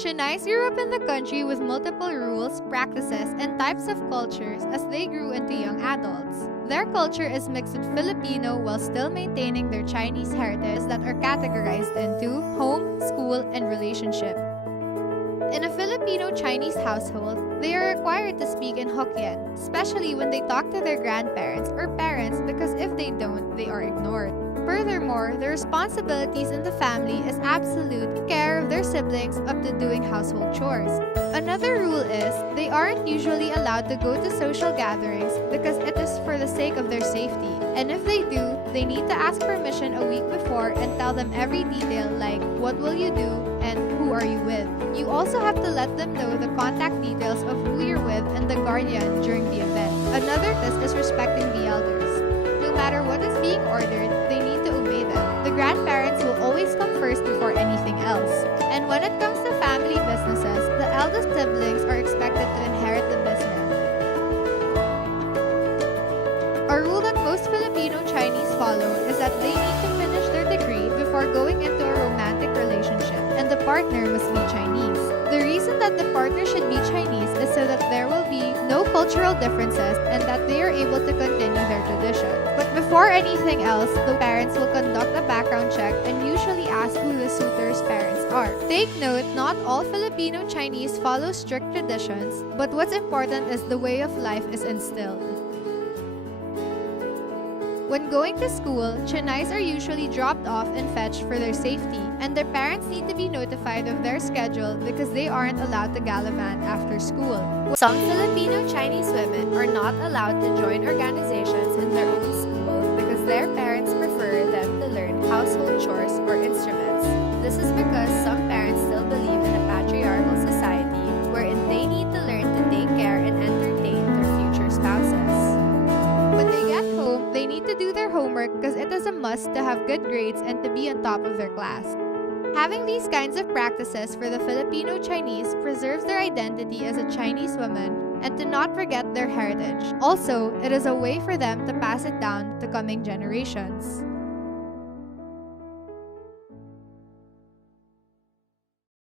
Chinays grew up in the country with multiple rules, practices, and types of cultures as they grew into young adults. Their culture is mixed with Filipino while still maintaining their Chinese heritage that are categorized into home, school, and relationship. In a Filipino-Chinese household, they are required to speak in Hokkien, especially when they talk to their grandparents or parents because if they don't, they are ignored. Furthermore, the responsibilities in the family is absolute care of their siblings up to doing household chores. Another rule is they aren't usually allowed to go to social gatherings because it is for the sake of their safety. And if they do, they need to ask permission a week before and tell them every detail like what will you do and who are you with. You also have to let them know the contact details of who you're with and the guardian during the event. Another test is respecting the elders. No matter what is being ordered, they need to obey them. The grandparents will always come first before anything else. And when it comes to family businesses, the eldest siblings are expected to inherit the business. A rule that most Filipino Chinese follow is that they need to finish their degree before going into a romantic relationship, and the partner must be Chinese. The reason that the partner should be Chinese is so that there will be no cultural differences and that they are able to continue their tradition. But before anything else, the parents will conduct a background check and usually ask who the suitor's parents are. Take note, not all Filipino Chinese follow strict traditions, but what's important is the way of life is instilled. When going to school, Chinays are usually dropped off and fetched for their safety, and their parents need to be notified of their schedule because they aren't allowed to gallivant after school. Some Filipino Chinese women are not allowed to join organizations in their own school because their parents prefer them to learn household chores or instruments. This is because some parents still believe in a patriarchal society wherein they need to learn to take care and entertain their future spouses. When they get home, they need to do their homework because it is a must to have good grades and to be on top of their class. Having these kinds of practices for the Filipino Chinese preserves their identity as a Chinese woman and to not forget their heritage. Also, it is a way for them to pass it down to coming generations.